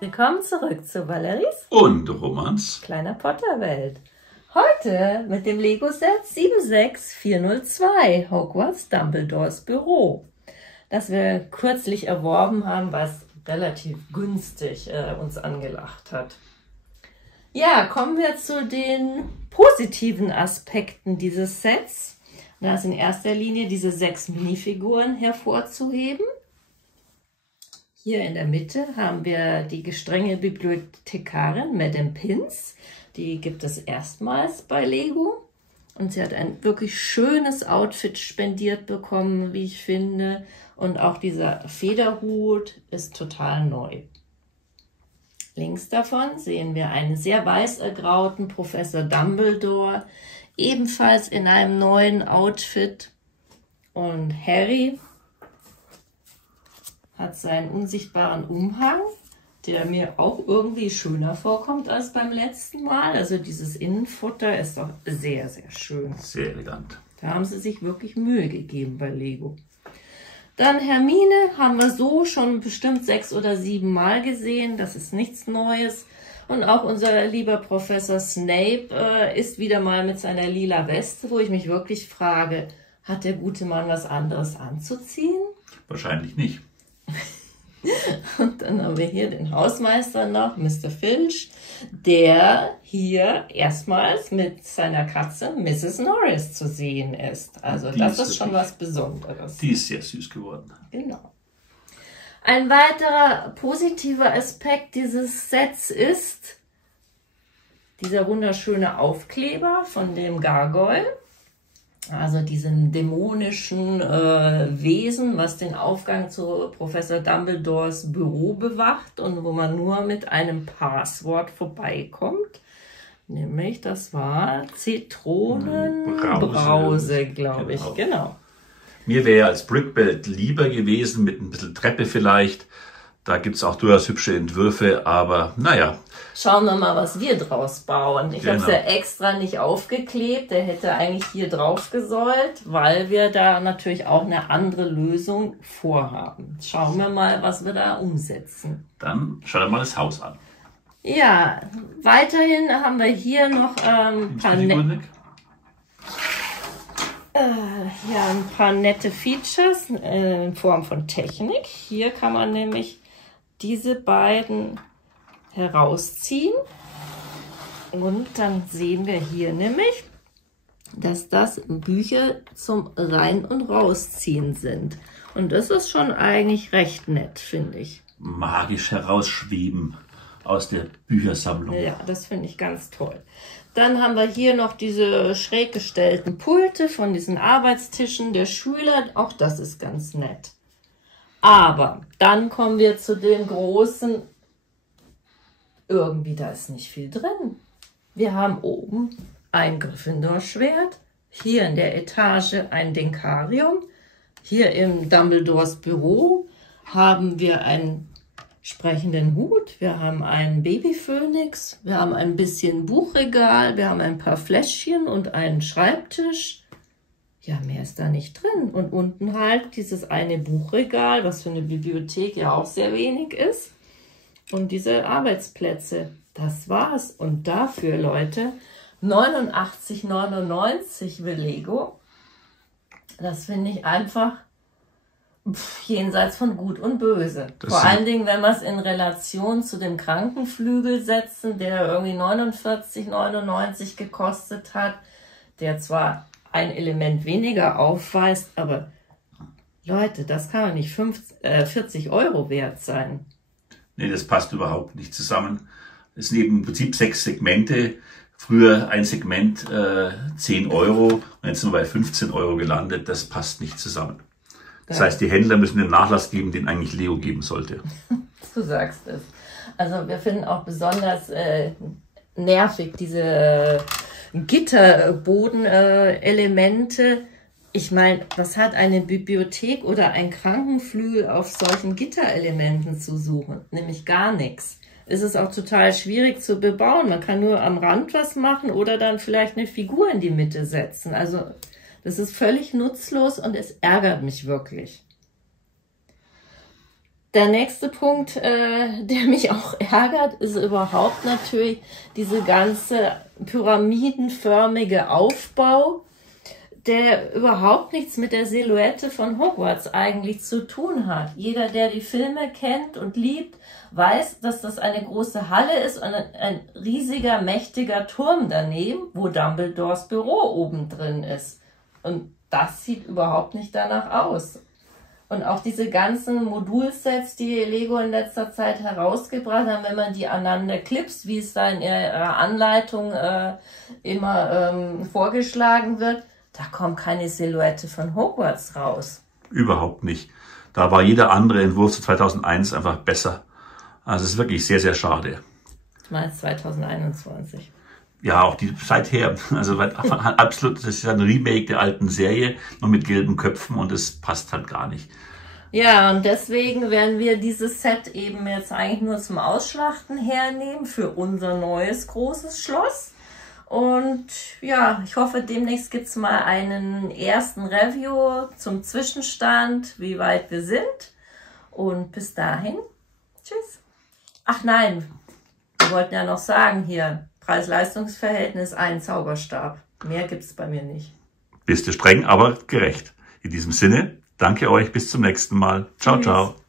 Willkommen zurück zu Valeries und Romans kleiner Potterwelt. Heute mit dem Lego-Set 76402 Hogwarts Dumbledores Büro, das wir kürzlich erworben haben, was relativ günstig uns angelacht hat. Ja, kommen wir zu den positiven Aspekten dieses Sets. Da ist in erster Linie diese 6 Minifiguren hervorzuheben. Hier in der Mitte haben wir die gestrenge Bibliothekarin Madame Pince. Die gibt es erstmals bei Lego. Und sie hat ein wirklich schönes Outfit spendiert bekommen, wie ich finde. Und auch dieser Federhut ist total neu. Links davon sehen wir einen sehr weiß ergrauten Professor Dumbledore, ebenfalls in einem neuen Outfit. Und Harry hat seinen unsichtbaren Umhang, der mir auch irgendwie schöner vorkommt als beim letzten Mal. Also dieses Innenfutter ist doch sehr, sehr schön. Sehr elegant. Da haben sie sich wirklich Mühe gegeben bei Lego. Dann Hermine haben wir so schon bestimmt 6 oder 7 Mal gesehen. Das ist nichts Neues. Und auch unser lieber Professor Snape ist wieder mal mit seiner lila Weste, wo ich mich wirklich frage, hat der gute Mann was anderes anzuziehen? Wahrscheinlich nicht. Und dann haben wir hier den Hausmeister noch, Mr. Filch, der hier erstmals mit seiner Katze Mrs. Norris zu sehen ist. Also das ist schon was Besonderes. Die ist sehr süß geworden. Genau. Ein weiterer positiver Aspekt dieses Sets ist dieser wunderschöne Aufkleber von dem Gargoyle. Also diesem dämonischen Wesen, was den Aufgang zu Professor Dumbledores Büro bewacht und wo man nur mit einem Passwort vorbeikommt. Nämlich, das war Zitronenbrause, glaube ich. Genau. Mir wäre als Brickbelt lieber gewesen, mit ein bisschen Treppe vielleicht. Da gibt es auch durchaus hübsche Entwürfe, aber naja. Schauen wir mal, was wir draus bauen. Ich habe es ja extra nicht aufgeklebt. Der hätte eigentlich hier drauf gesollt, weil wir da natürlich auch eine andere Lösung vorhaben. Schauen wir mal, was wir da umsetzen. Dann schauen wir mal das Haus an. Ja, weiterhin haben wir hier noch ein paar nette Features in Form von Technik. Hier kann man nämlich diese beiden herausziehen und dann sehen wir hier nämlich, dass das Bücher zum Rein- und Rausziehen sind. Und das ist schon eigentlich recht nett, finde ich. Magisch herausschweben aus der Büchersammlung. Ja, das finde ich ganz toll. Dann haben wir hier noch diese schräg gestellten Pulte von diesen Arbeitstischen der Schüler. Auch das ist ganz nett. Aber dann kommen wir zu den großen. Irgendwie, da ist nicht viel drin. Wir haben oben ein Gryffindor-Schwert, hier in der Etage ein Denkarium, hier im Dumbledores Büro haben wir einen sprechenden Hut, wir haben einen Babyphönix, wir haben ein bisschen Buchregal, wir haben ein paar Fläschchen und einen Schreibtisch. Ja, mehr ist da nicht drin. Und unten halt dieses eine Buchregal, was für eine Bibliothek ja auch sehr wenig ist. Und diese Arbeitsplätze, das war's. Und dafür, Leute, 89,99 will Lego. Das finde ich einfach jenseits von Gut und Böse. Vor allen Dingen, wenn wir es in Relation zu dem Krankenflügel setzen, der irgendwie 49,99 gekostet hat, der zwar ein Element weniger aufweist, aber Leute, das kann doch nicht 40 € wert sein. Nee, das passt überhaupt nicht zusammen. Es sind eben im Prinzip 6 Segmente. Früher ein Segment 10 € und jetzt sind wir bei 15 € gelandet. Das passt nicht zusammen. Das heißt, die Händler müssen den Nachlass geben, den eigentlich Lego geben sollte. Du sagst es. Also wir finden auch besonders nervig diese Gitterbodenelemente. Ich meine, was hat eine Bibliothek oder ein Krankenflügel auf solchen Gitterelementen zu suchen? Nämlich gar nichts. Es ist auch total schwierig zu bebauen. Man kann nur am Rand was machen oder dann vielleicht eine Figur in die Mitte setzen. Also das ist völlig nutzlos und es ärgert mich wirklich. Der nächste Punkt, der mich auch ärgert, ist überhaupt natürlich diese ganze pyramidenförmige Aufbau, der überhaupt nichts mit der Silhouette von Hogwarts eigentlich zu tun hat. Jeder, der die Filme kennt und liebt, weiß, dass das eine große Halle ist und ein riesiger, mächtiger Turm daneben, wo Dumbledores Büro oben drin ist. Und das sieht überhaupt nicht danach aus. Und auch diese ganzen Modulsets, die Lego in letzter Zeit herausgebracht haben, wenn man die aneinander klipst, wie es da in ihrer Anleitung immer vorgeschlagen wird, da kommt keine Silhouette von Hogwarts raus. Überhaupt nicht. Da war jeder andere Entwurf zu 2001 einfach besser. Also es ist wirklich sehr, sehr schade. Du meinst 2021? Ja, auch die seither. Also absolut, das ist ein Remake der alten Serie, nur mit gelben Köpfen und es passt halt gar nicht. Ja, und deswegen werden wir dieses Set eben jetzt eigentlich nur zum Ausschlachten hernehmen für unser neues großes Schloss. Und ja, ich hoffe, demnächst gibt's mal einen ersten Review zum Zwischenstand, wie weit wir sind. Und bis dahin, tschüss. Ach nein, wir wollten ja noch sagen hier, Preis-Leistungs-Verhältnis, ein Zauberstab. Mehr gibt's bei mir nicht. Bist du streng, aber gerecht. In diesem Sinne, danke euch, bis zum nächsten Mal. Ciao, Tschüss. ciao.